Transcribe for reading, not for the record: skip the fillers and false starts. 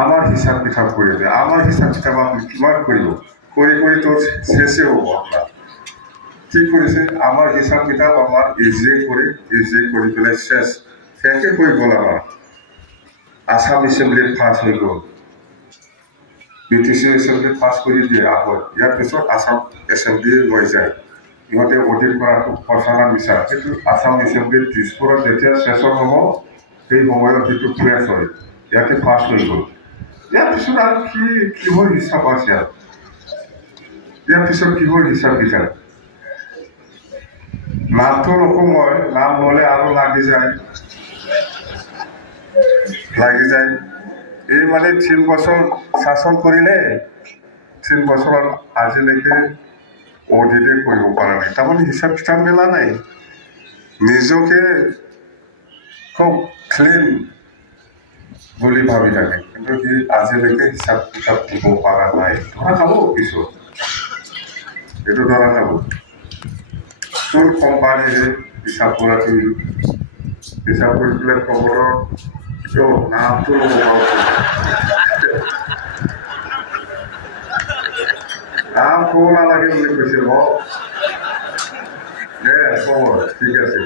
আমার হিসাব কিতাব করে দেয়। আমার হিসাব কিতাব আপনি কিমান করব করে করে তো শেষে হবো আপনার কি করেছে আমার হিসাব কিতাব আমার এজে করে পেলাই শেষ শেষে হয়ে গেল আমার আসাম এসেম্বলি পাস হয়ে গেল বিটিসি এসেম্বলি পাস করে দিয়ে আগত ইয়ার পিছত আসাম এসেম্বলি লৈ যায় ইহঁতে অডিট কৰাটো সঁচা মিছা কিন্তু আসাম এসেম্বলিৰ দিছপুৰত যেতিয়া ছেছন হ'ব সেই সময়ত যিটো ফ্ৰেছ হয় ইয়াতে পাছ হৈ গ'ল ইয়াৰ পিছত আৰু কিহৰ হিচাপ আছে আৰু ইয়াৰ পিছত কিহৰ হিচাপ কিতাপ নামটো নকওঁ মই নাম ল'লে আৰু লাগি যায় এই মানে ৩ বছৰ শাসন কৰিলে ৩ বছৰত আজিলৈকে অডিটে কৰিব পৰা নাই তাৰমানে হিচাপ কিতাপ মেলা নাই নিজকে খুব ক্লিন বুলি ভাবি থাকে কিন্তু সি আজিলৈকে হিচাপ কিতাপ দিব পৰা নাই ধৰা খাব পিছত এইটো ধৰা খাব তোৰ কোম্পানীৰে হিচাপ কৰাটো হিচাপ কৰি পেলাই খবৰৰ নামটো ল'ব নাম ক'ব নালাগে বুলি কৈছে দে খবৰ ঠিক আছে